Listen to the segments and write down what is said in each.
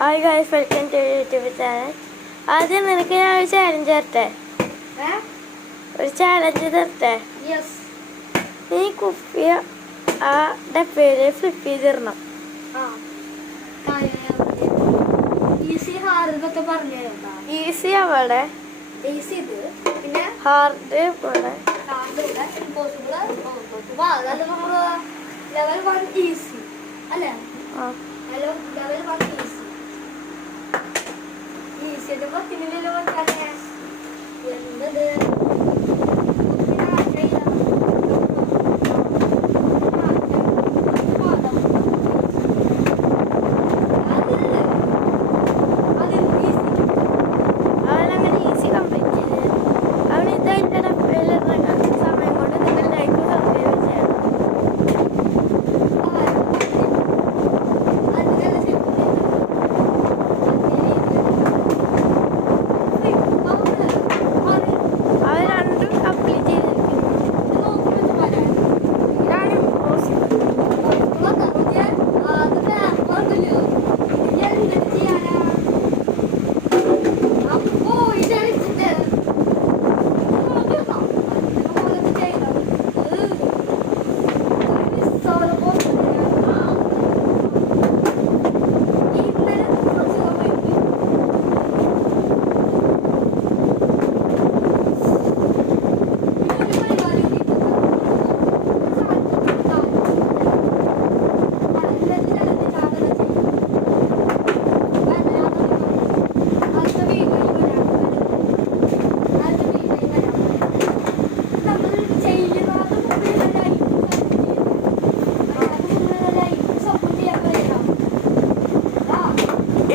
Hi guys, welcome to YouTube channel. ആദ്യം നിനക്ക് ഞാൻ ഒരു ചാലഞ്ച് തരട്ടെ? ഒരു ചാലഞ്ച് തരട്ടെ? നീ കുപ്പിയ ആ ഡപ്പയില് ഫ്ലിപ്പ് ചെയ്തിടണം. ഈസി അവിടെ, ഹാർഡ് ഇവിടെ.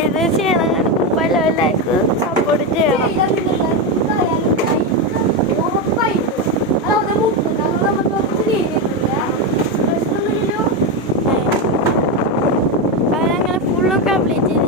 ഇത് ചെയ്യണം, ലൈക്ക് സപ്പോർട്ട് ചെയ്യണം. അതങ്ങനെ ഫുള്ളും കംപ്ലീറ്റ് ചെയ്ത്